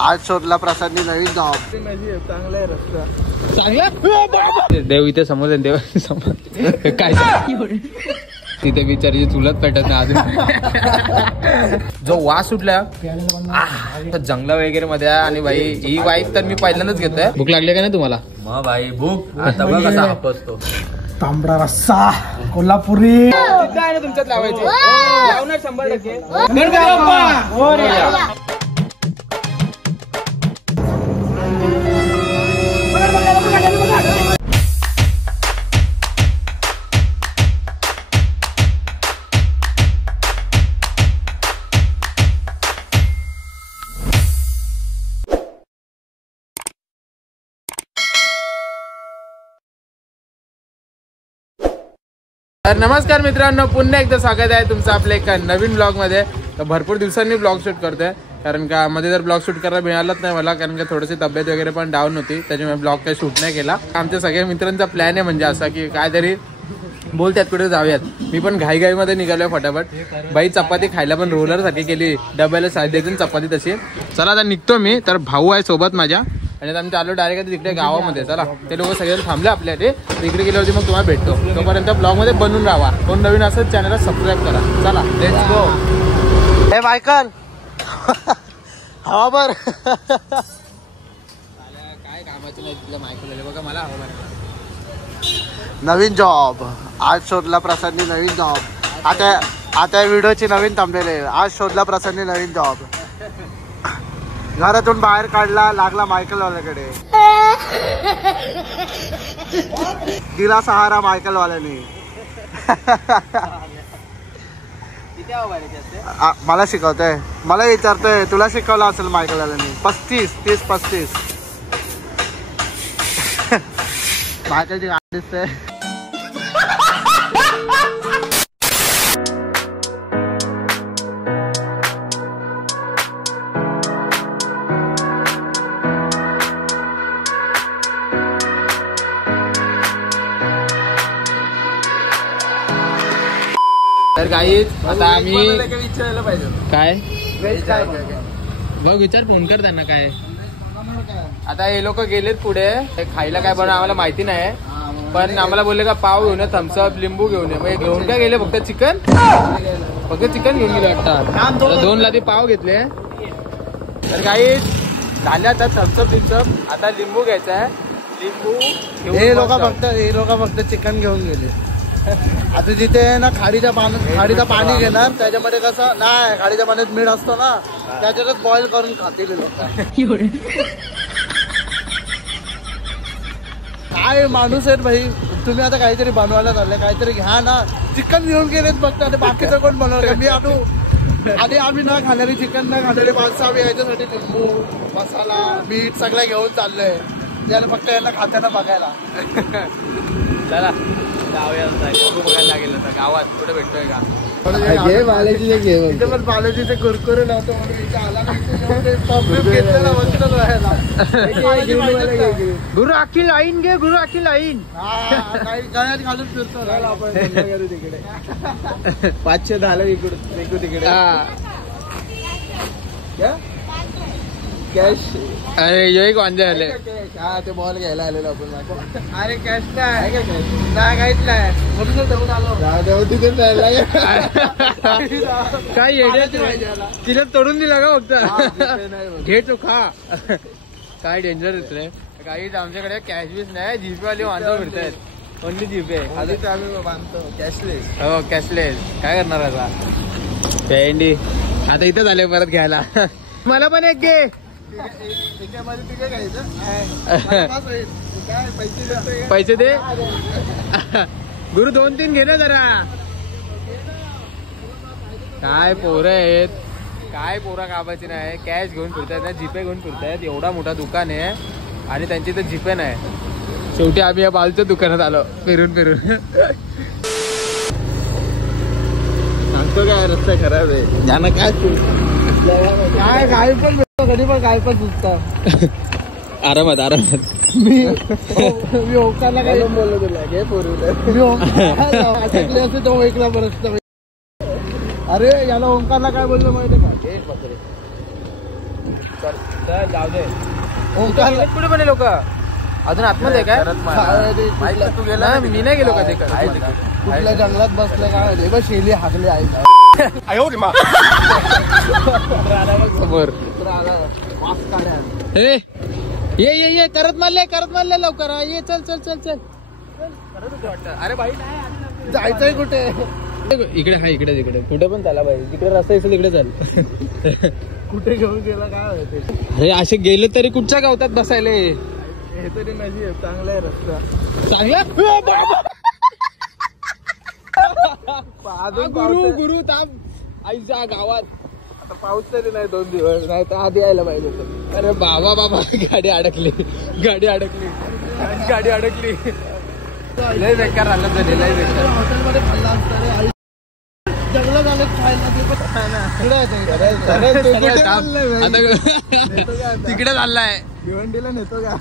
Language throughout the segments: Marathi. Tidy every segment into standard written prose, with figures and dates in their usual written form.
आज शोधला प्रसादनी नवीन जॉब. चांगला रस्ता चांगला. देव इथे समोर देव समोर काय तिथे बिचारी चुलत पेटत नाही अजून. जो वास सुटला जंगला वगैरे मध्ये आहे. आणि भाई ही वाईफ तर मी पहिल्यांदाच घेतोय. भूक लागली का नाही तुम्हाला? मग भाई भूक आता बघ कसा हापसतो. तांबडा रस्सा कोल्हापुरी काय ना तुमच्यात लावायचे लावणार 100%. तर नमस्कार मित्रांनो, पुन्हा एकदा स्वागत आहे तुमचं आपल्या एका नवीन ब्लॉग मध्ये. तर भरपूर दिवसांनी ब्लॉग शूट करतोय, कारण का मध्ये जर ब्लॉग शूट करायला मिळालंच नाही मला, कारण का थोडीशी तब्येत वगैरे पण डाऊन होती, त्याच्यामुळे ब्लॉग काही शूट नाही केला. आमच्या सगळ्या मित्रांचा प्लॅन आहे म्हणजे असा की काहीतरी बोलतात कुठे जाऊयात. मी पण घाईघाईमध्ये निघालोय फटाफट. बाई चपाती खायला पण रोलर साठी केली, डब्याला 6.5 चपाती तशी. चला आता निघतो मी. तर भाऊ आहे सोबत माझ्या, आणि आम्ही चाललो डायरेक्ट तिकडे गावामध्ये. चला ते लोक सगळे थांबले आपल्या तिकडे गेल्यावरती मग तुम्हाला भेटतो. तोपर्यंत ब्लॉग मध्ये बनून राहा. कोण नवीन असेल चॅनलला सबस्क्राईब करा. चला लेट्स गो. हे मायकल हवा बर काय कामाचं नाही तिथलं मायकल बघा. मला हवा नवीन जॉब. आज शोधला प्रसादनी नवीन जॉब. आता व्हिडिओची नवीन थांबलेली आहे. आज शोधला प्रसादनी नवीन जॉब. घरातून बाहेर काढला, लागला मायकल वाल्याकडे. दिला सहारा मायकल वाल्याने. मला शिकवतोय, मला विचारतोय तुला शिकवलं असेल मायकल वाल्याने. 35 मायकलची गाडी दिसते. तर गाईज आता आम्ही विचारायला पाहिजे काय काय बघ विचार, फोन कर त्यांना. काय आता हे लोक गेलेत पुढे खायला, काय बनव आम्हाला माहिती नाही, पण आम्हाला बोलले का पाव घेऊन ये, थम्सअप, लिंबू घेऊन ये. मग घेऊन काय गेले? फक्त चिकन घेऊन गेले वाटतं. 2 लादी पाव घेतले. तर गाईज झाले आता थम्सअप. आता लिंबू घ्यायचा आहे. लिंबू हे लोक फक्त चिकन घेऊन गेले. आता जिथे ना खाडीचं पाणी घेणार, त्याच्यामध्ये कसं नाही, खाडीच्या पाण्यात मीठ असतो ना, त्याच्यातच बॉईल करून खातील लोक. काय माणूस आहेत भाई तुम्ही. आता काहीतरी बनवायला चालले, काहीतरी घ्या ना. चिकन घेऊन गेलेत फक्त, आणि बाकीचं कोण बनवलं? मी आणि आम्ही न खाणारी, चिकन न खाणारी माणसं आम्ही याच्यासाठी लिंबू, मसाला, मीठ सगळं घेऊन चाललंय. त्याला फक्त यांना खात्यानं बघायला. चला बघायला लागेल आता गावात कुठे भेटतोय का. पण बालाजीचे कुरकुरे नव्हतं म्हणून इथे आला नाही. गुरु आखी लाईन घे, गुरु आखी लाईन. गळ्यात घालून फिरतो तिकडे. 510 विकू तिकडे. कॅश. अरे यो एक वांदे आले. हा ते बॉल घ्यायला आलेलो आपण. अरे कॅश नाही काहीच नाही. काय तिला तोडून दिला का फक्त? घे तो खा. काय डेंजर रे. काही आमच्याकडे कॅश बीस नाही, जीपे वाले वांदो फिरतायत. ओनली जीपे आधी आम्ही बांधतो. कॅशलेस. हो कॅशलेस. काय करणार आता पेंडी. आता इथं झाले परत घ्यायला. मला पण एक घे. पैसे दे. गुरु 2-3 घे ना जरा. काय पोरं आहेत, काय पोरा कामाची नाही. कॅश घेऊन फिरतायत ना, जीपे घेऊन फिरतायत. एवढा मोठा दुकान आहे आणि त्यांची तर जीपे नाही. शेवटी आम्ही या बालच्या दुकानात आलो फिरून. सांगतो काय रस्ता खराब आहे. ज्यानं काय पण कधी पण काय पण सुचतं. आरामात मी ओंकारला काय बोललो तुला घे मी ओंकारला असते तो ऐकला परत. अरे याला ओंकारला काय बोललो माहिती का? जाऊ दे. ओंकार कुठे पण लोक अजून आतमध्ये काय तू गेला? मी नाही गेलो कधी. कुठल्या जंगलात बसले काय होते बस शेली हाकले आई समोर. ये करत मारले लवकर. ये चल. अरे भाई जायचंय कुठे? इकडे कुठे पण चाला भाई. जिकडे रस्ता असेल तिकडे चल. कुठे घेऊन गेला काय होते? अरे असे गेले तरी कुठच्या गावतात बसायले? हे तरी नशीब चांगला आहे रस्ता. चांगला गुरु ताप आईच्या गावात. आता पाऊस तरी नाही 2 दिवस, नाही तर आधी यायला पाहिजे होतं. अरे बाबा गाडी अडकली. लय बेकार आलं तरी लय बेकार. हॉटेलमध्ये खाल्ला असता रे आई. जंगलात आले खायला ते पण तिकडे चाललाय. भिवंडीला नेतो का?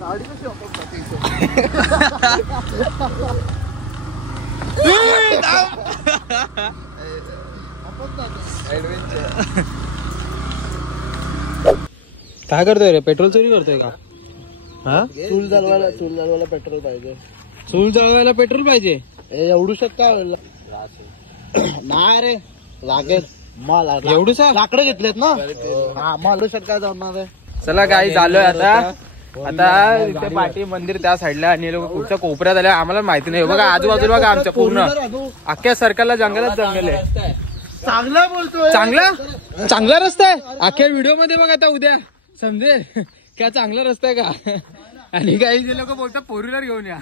गाडी कशी काय करतोय रे? पेट्रोल चोरी करतोय का? हा, चूल जळवायला पेट्रोल पाहिजे. चूल जळवायला पेट्रोल पाहिजे. एवढू शकत काय होईल? नाही रे लागेल. माल एवढूसा लाकडं घेतलेत ना. हा मालू शकत काय जाणार आहे. चला काही झालोय आता इथे पाठी मंदिर त्या साईडला आणि लोक कुठच्या कोपऱ्यात आल्या आम्हाला माहिती नाही. बघा आजूबाजूला बघा आमच्या पूर्ण अख्ख्या सर्कलला जंगलच जंगल आहे. चांगला बोलतोय. चांगला रस्ता आहे. अख्ख्या व्हिडिओ मध्ये बघा आता उद्या समजेल क्या चांगला रस्ता आहे का. आणि काही जे लोक बोलतात 4 व्हीलर घेऊन या.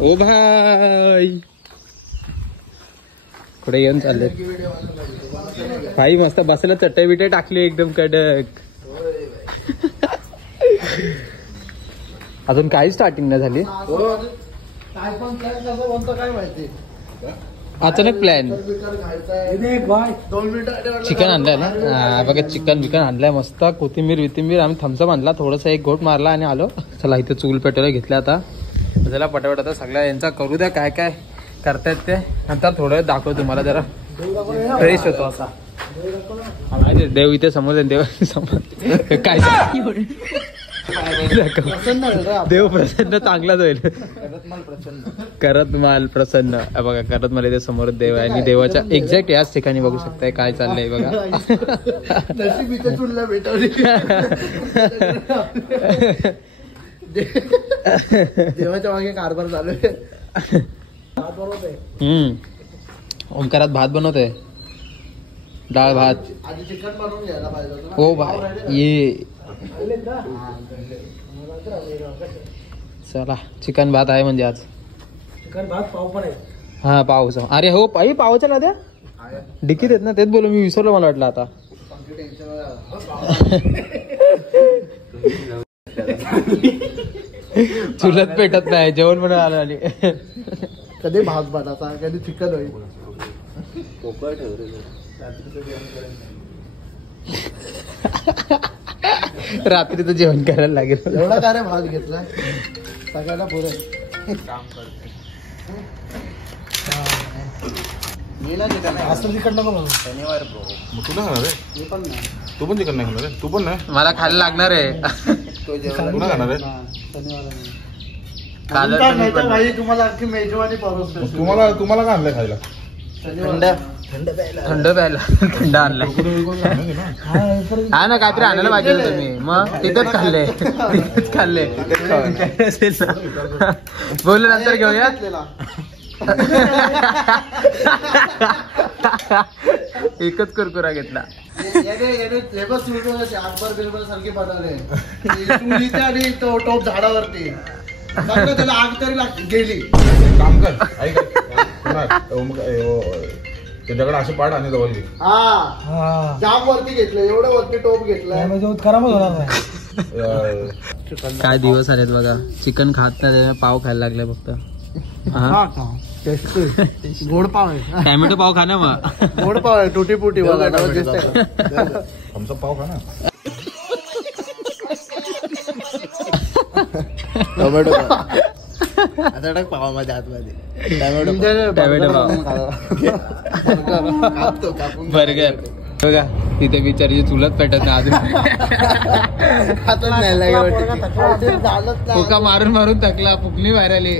ओ भाई कुठे घेऊन चालले भाई? मस्त बसायला चटई बिटे टाकली एकदम कडक. अजून काही स्टार्टिंग नाही झाली. काय पण कसं म्हणतो काय माहिती. अचानक प्लॅन. 2 मिनिटं चिकन आणलंय ना बघा. चिकन आणलंय मस्त. कोथिंबीर आम्ही थम्सअप आणला. थोडंसं एक घोट मारला आणि आलो. चला इथे चूल पेटवलं घेतलं. आता चला पटापट आता सगळ्या यांचा करू द्या. काय काय करतायत ते नंतर थोडं दाखव तुम्हाला. जरा फ्रेश होतो असा. देव इथे समोर. देव समोर काय देव प्रसन्न चांगलाच होईल. करत माल प्रसन्न. बघा करत माल इथे समोर देव आहे आणि देवाच्या एक्झॅक्ट याच ठिकाणी बघू शकताय काय चाललंय बघा. देवाच्या मागे कारभार चालू आहे. ओंकारात भात बनवतोय. डाळ भात. आधी चिकन बनवून घ्यायला पाहिजे. हो भाई ये चला चिकन भात आहे म्हणजे आज. चिकन भात पाव पण आहे. हा पावच. अरे हो पावच्या लाद्या डिकीत आहेत ना. तेच बोलू मी विसरलो. मला वाटलं आता चुलत पेटत नाही. जेवण पण आलं आणि कधी भात बनाचा कधी चिकन होईल. रात्रीचं जेवण करायला लागेल. एवढा काय रे भात घेतलाय सगळ्याला पुरे. मी ना चिकन असं चिकन नको शनिवार तू नाही खाणार आहे? मी पण नाही. तू पण चिकन नाही खाणार आहे? तू पण नाही? मला खायला लागणार आहे. तो जेवण तू नाही खाणार आहे? शनिवार भाई तुम्हाला अख्खी मेजवानी परोस. तुम्हाला काय आणलंय खायला? थंड प्यायला. थंड आणलाय. हा ना काहीतरी आणायला पाहिजे होतं तुम्ही. मग तिथेच खाल्ले. बोलले नंतर घेऊया. एकच कुरकुरा घेतला. सारखी बनवले आणि तो टोप झाडावरती त्याला आग तरी गेली. काम कर ऐक ते दगड असे पाड आणि जवळ हा जाम वरती घेतलं. एवढं वरती टोप घेतलं. खराबच होणार नाही. काय दिवस आलेत बघा. चिकन खात नाही पाव खायला लागले फक्त. गोड पाव आहे. टॅमॅटो पाव खा ना मग. गोड पाव आहे. टुटी फुटी बघा. आमचा पाव खा ना. टोमॅटो आता पावामध्ये आतमध्ये टॅमॅटो पाव. बर्गर बघा तिथे बिचारी चुलत पेटत नाही अजून हातच नाही मारून मारून थकला फुकणी बाहेर आली.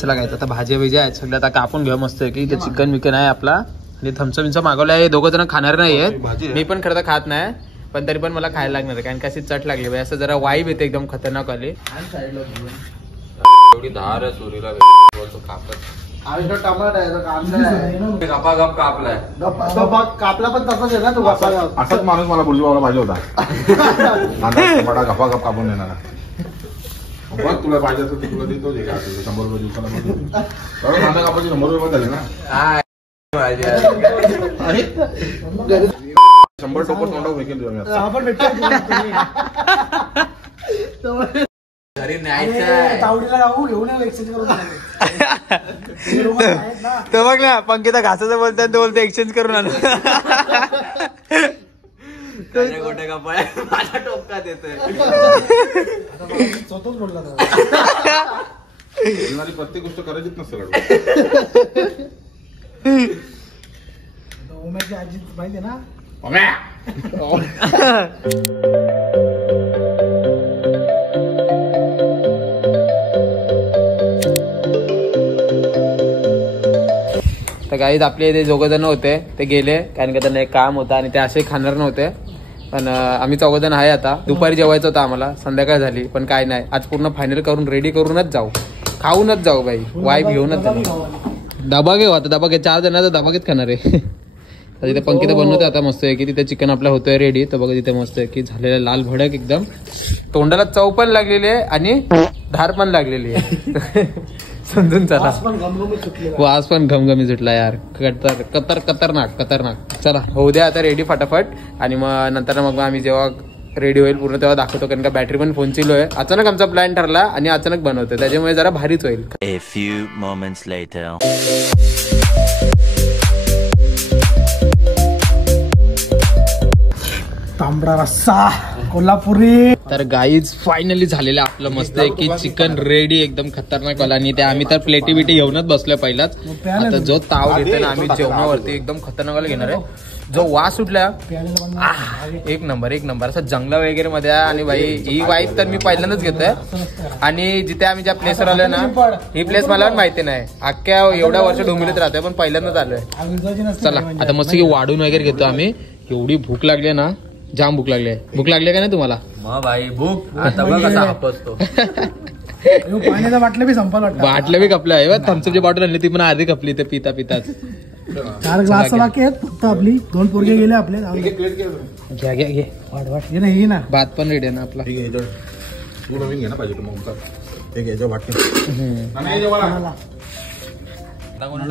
चला काय आता भाज्या बिज्या आहेत सगळ्या आता कापून घेऊ मस्त की ते चिकन विकन आहे आपला आणि थम्सअप बिम्सअप मागवलं आहे. दोघं जण खाणार नाही आहेत मी पण खरं तर खात नाही पण तरी पण मला खायला लागणार आहे कारण की अशी चट लागली असं जरा वाईब येते एकदम खतरनाक वाली. एवढी धार आहे चोरीला कापत टमाट आहे गपागप कापलाय कापला पण तसाच आहे ना तू गपागप. असाच माणूस मला बुलजी बाबाला पाहिजे होता. टमाटा गपागप कापून देणार बघ तुला पाहिजे तर तुला देतो 100 रुपये दिवसाला कांदा कापायचे 100 रुपये झाले ना. 100 टोपर तोंडावर फेकेल घरी न्यायचं तो बघ ना पंकिता घासाचं बोलतात तो बोलतो एक्सचेंज करून आणू गोट्या कपाळ माझ्या टोपकात येतोय. प्रत्येक गोष्ट करायचीच नसेल आजी माहिती ना. तर गाईत आपले इथे दोघंजण होते ते गेले कारण का त्यांना एक काम होतं आणि ते असे खाणार नव्हते पण आम्ही चौघजण आहे. आता दुपारी जेवायचं होतं आम्हाला संध्याकाळ झाली पण काय नाही आज पूर्ण फायनल करून रेडी करूनच जाऊ खाऊनच जाऊ बाई वाईफ घेऊनच जाऊ. डबा घेऊ आता डबा घे 4 जणांचा डबा घेत खाणार आहे. तिथे पंकिता बनवते आता मस्त आहे की तिथे चिकन आपलं होतंय रेडी. तर बघा तिथे मस्त आहे की झालेलं लाल भडक एकदम तोंडाला चव पण लागलेली आहे आणि धार पण लागलेली आहे. समजून चला वास पण घमघमी सुटला यार खतरनाक. चला होऊ द्या आता रेडी फटाफट आणि मग नंतर मग आम्ही जेव्हा रेडी होईल पूर्ण तेव्हा दाखवतो कारण का बॅटरी पण फोनची लो आहे. अचानक आमचा प्लॅन ठरला आणि अचानक बनवतोय त्याच्यामुळे जरा भारीच होईल. A few moments later. तांबडा रस्सा कोल्हापुरी. तर गाईज फायनली झालेलं आपलं मस्त आहे की चिकन रेडी एकदम खतरनाक वाला आणि ते आम्ही तर प्लेटी बिटी घेऊनच बसलोय पहिलाच. आता जो ताव घेतोय ना आम्ही जेवणावरती एकदम खतरनाक वाला घेणार आहे. जो वास सुटला एक नंबर असं जंगला वगैरे मध्ये आहे आणि भाई ही वाईफ तर मी पहिल्यांदाच घेतोय आणि जिथे आम्ही ज्या प्लेसवर आलोय ना ही प्लेस मला पण माहिती नाही अख्ख्या एवढ्या वर्ष डोंबिवलीत राहतोय पण पहिल्यांदाच आलोय. चला आता मस्त की वाढून वगैरे घेतो आम्ही. एवढी भूक लागली ना जाम भूक लागली का नाही तुम्हाला भाई भूक आता बघ कसा हापसतो. पाण्याचा बाटल्या बी संपला बाटल्या बी कपल्या आहे थम्सअपची बॉटल आणली ती पण अर्धी कपली ते पिताच 4 ग्लास बाकी आहेत फक्त आपली 2 पोरगे गेले आपले. घे वाट नाही ना भात पण रेडी आहे ना आपला. तू नवीन घे ना पाहिजे मग एक याच्या वाटते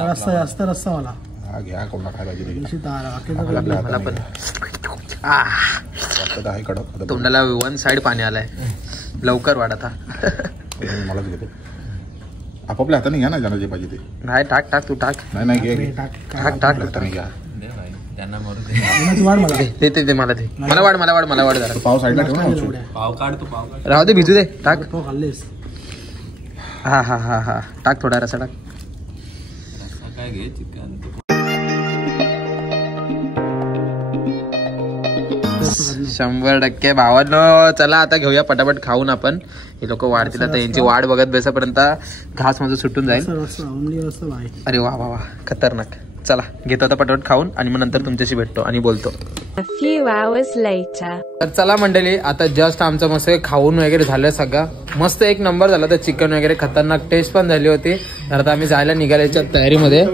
रस्सा जास्त रस्सा मला घ्या कोणला खायला मला पण तोंडाला 1 साइड पाणी आलाय लवकर वाढ आता. मलाच घेतो आपापल्या हाताने घ्या ना ज्यांना जे पाहिजे ते. नाही टाक तू टाक. नाही घे टाक हाताने घ्या. त्यांना मारू दे. दे मला दे मला वाढ जरा. पाव साईडला ठेव ना. पाव काढ तू पाव काढ. राहू दे भिजू दे टाक. खाल्लेस हा टाक थोडा रसा टाक. काय घे चिकन 100% भावांनो. चला आता घेऊया पटापट खाऊन आपण. हे लोक वाढतील आता यांची वाढ बघत बसेपर्यंत घास माझं सुटून जाईल. अरे वा खतरनाक. चला घेतो आता पटापट खाऊन आणि मग नंतर तुमच्याशी भेटतो आणि बोलतो. A few hours later. तर चला मंडळी आता जस्ट आमचं मस्त खाऊन वगैरे झालं सगळं मस्त एक नंबर झाला. तर चिकन वगैरे खतरनाक टेस्ट पण झाली होती. तर आता आम्ही जायला निघाल्याच्या तयारीमध्ये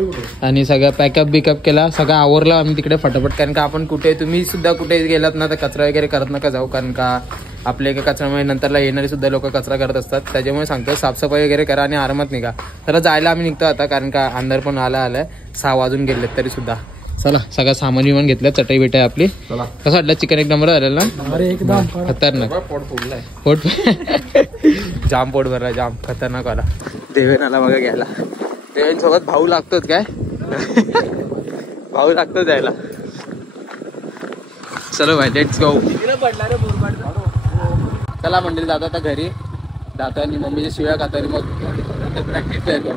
आणि सगळं पॅकअप बिकअप केला सगळं आवरलं आम्ही तिकडे फटाफट. कारण का आपण कुठे तुम्ही सुद्धा कुठे गेलात ना तर कचरा वगैरे करत नका जाऊ कारण का आपल्या एका कचऱ्यामुळे नंतरला येणारी सुद्धा लोक कचरा करत असतात. त्याच्यामुळे सांगतो साफसफाई वगैरे करा आणि आरामात निघा. तर जायला आम्ही निघतो आता कारण का अंधार पण आलाय 6 वाजून गेलेत तरी सुद्धा. चला सगळं सामान विमान घेतलं चटई बिटाई आपली. कसं वाटलं चिकन एक नंबर झालेलं ना एकदम खतरनाक. पोट जाम पोट भरला जाम खतरनाक वाला. देवेन आला बघा घ्यायला. देवेन सोबत भाऊ लागतोच काय भाऊ लागतो जायला. चलो भाई लेट्स गो. चला मंडळी जातो आता घरी जातो आणि मम्मीच्या शिव्या खातो आणि मग प्रॅक्टिसला येतो.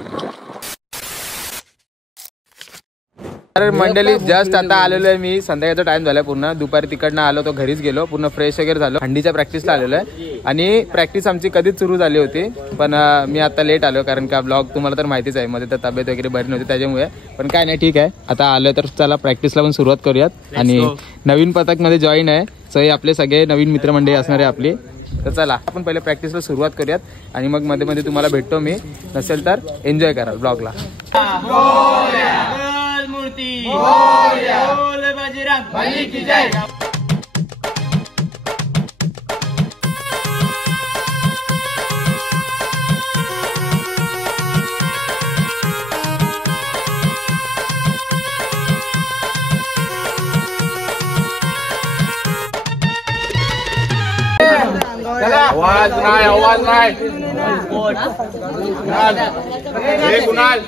तर मंडळी जस्ट आता आलेलो आहे मी. संध्याकाळचा टाइम झालाय पूर्ण. दुपारी तिकडनं आलो तो घरीच गेलो, पूर्ण फ्रेश वगैरे झालो. हंडीच्या प्रॅक्टिसला आलेलो आहे आणि प्रॅक्टिस आमची कधीच सुरू झाली होती, पण मी आता लेट आलो कारण का ब्लॉग तुम्हाला तर माहितीच आहे, मध्ये तर तब्येत वगैरे बरी नव्हती त्याच्यामुळे. पण काय नाही, ठीक आहे. आता आलोय तर चला प्रॅक्टिसला पण सुरुवात करूयात. आणि नवीन पथक मध्ये जॉईन आहे, सो हे आपले सगळे नवीन मित्रमंडळी असणार आहे आपली. तर चला आपण पहिले प्रॅक्टिसला सुरुवात करूयात आणि मग मध्ये मध्ये तुम्हाला भेटतो मी. नसेल तर एन्जॉय करा ब्लॉगला. आवाज नाही, आवाज नाही. हे कुणाल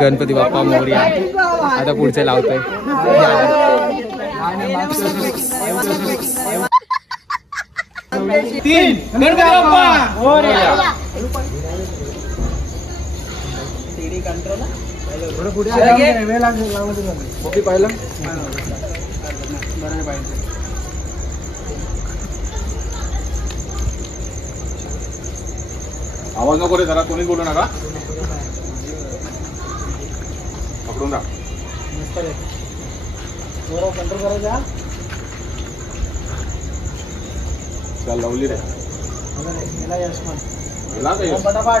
गणपती बाप्पा मोरया. आता पुढचे लावतोय. आवाज नको रे जरा, कोणीच बोलू नका. पकडून राहा. चल लावली रे. गेला का?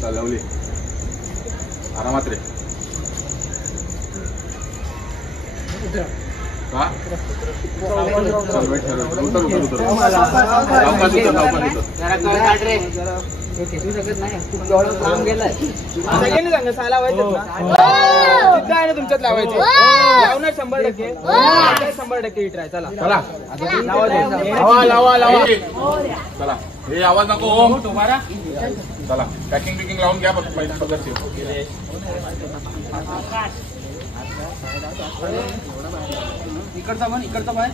चल लावली. आरामात रे. का? चल वेट कर. उतर उतर उतर. सावकाश उतर, सावकाश उतर. तुमच्यात लावायचे लावणार 100% ट्राय. चला लावा लावा लावा. चला हे आवाज नको. चला पॅकिंग बिकिंग लावून घ्या पद्धतशीर. इकडचा मन इकडचा पाय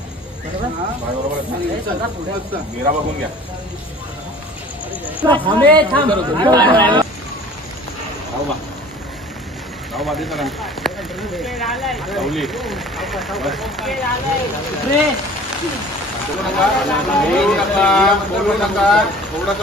गेरा बघून घ्या. बोलू नका थोडस.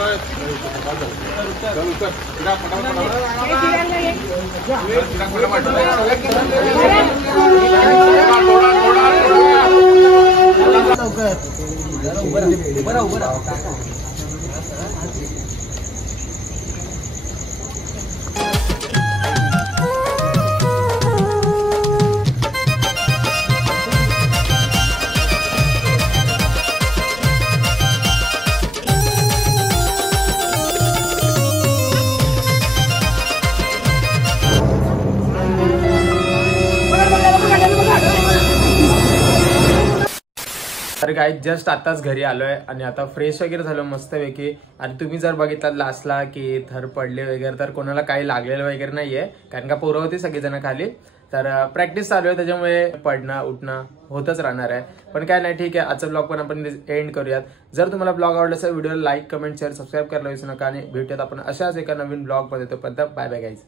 तर गाईज जस्ट आताच घरी आलोय आणि आता फ्रेश वगैरे झालो मस्तपैकी. आणि तुम्ही जर बघितलात लास्टला की थर पडले वगैरे, तर कोणाला काही लागलेलं वगैरे नाहीये कारण का पोरं होती सगळेजण खाली. तर प्रॅक्टिस चालू आहे त्याच्यामुळे पडणं उठणं होतच राहणार आहे. पण काय नाही, ठीक आहे. आजचा ब्लॉग पण आपण एंड करूयात. जर तुम्हाला ब्लॉग आवडला असेल व्हिडिओला लाईक कमेंट शेअर सबस्क्राईब करायला विसरू नका. आणि भेटूयात आपण अशाच एका नवीन ब्लॉग मध्ये. तोपर्यंत बाय बाय गाईज.